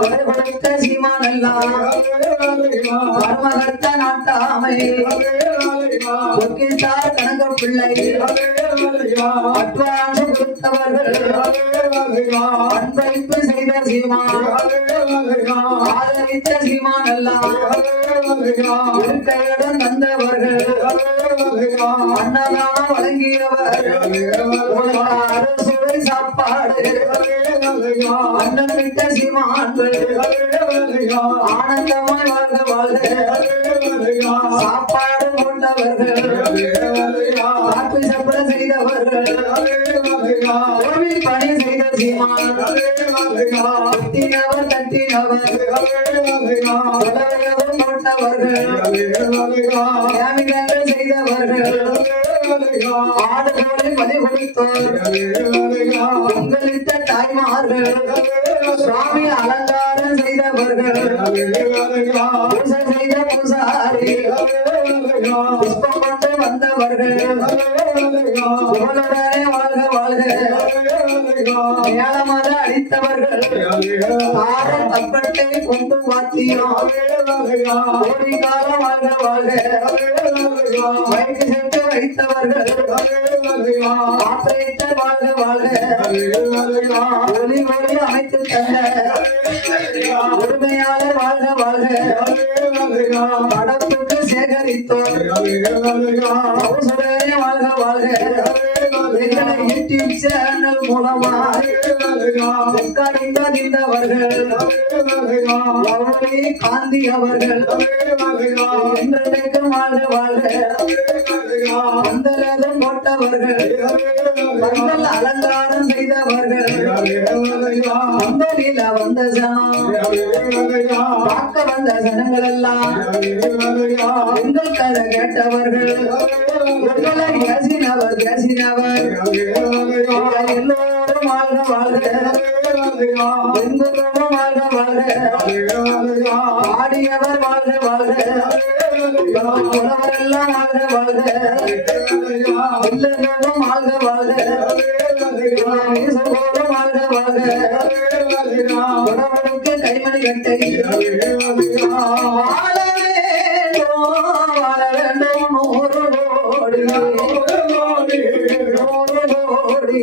கொடை கொடுத்த சீமானெல்லாம் பரமகர்த்த நாட்டாமை. பொக்கித்தார் கனக பிள்ளை. அட்வான்ஸ் கொடுத்தவர்கள். அன்பளிப்பு செய்த சீமான். ஆதரித்த சீமான் எல்லாம் இருக்கையுடன் தந்தவர்கள். அன்னதானம் வழங்கியவர். உனக்கு சாப்பாடு அன்னம் விட்ட சீமான்கள் ஆனந்தமாய் வாழ்க வாழ்க சாப்பாடு போட்டவர்கள் காப்பி சப்பட செய்தவர்கள் பணி செய்த சீமான் தட்டினவர் தட்டினவர் போட்டவர்கள் செய்தவர்கள் ஆடு கோழி பலி கொடுத்தோர் பொங்கலிட்ட தாய்மார்கள் சுவாமி அலங்காரம் செய்தவர்கள் பூசை செய்த பூசாரி புஷ்பம் கொண்டு வந்தவர்கள் புகழுடனே வாழ்க வாழ்க அடித்தவர்கள் தார தப்பட்டை கொண்டு வாத்தியம். கோடி காலம் வாழ்க வாழ்க. வயிற்று சென்று வைத்தவர்கள் ஆத்திரைத்த வாழ்க வாழ்க. ஒளி ஒளி அமைத்து தந்த உரிமையாளர் வாழ்க வாழ்க. படத்துக்கு வாழ்க வாழ்க. யூடியூப் சேனல் மூலமாக காந்தி அவர்கள் என்றைக்கும் வாழ்க. வாழ்க பந்தலகம் போட்டவர்கள் பந்தல் அலங்காரம் செய்தவர்கள். பந்தலில வந்த ஜனம் பார்க்க வந்த ஜனங்கள் எல்லாம் எங்கள் கதை கேட்டவர்கள். உங்களை பேசினவர் பேசினவர். எங்குறவும் வாழ்க வாழ்க பாடியவர் வாழ்க வாழ்க புலவரெல்லாம் வாழ்க வாழ்க ஈசகோடும் வாழ்க வாழ்க உறவனுக்கு கைமணி கட்டை வாழ வேண்டும் வாழ வேண்டும் நூறு கோடி நூறு கோடி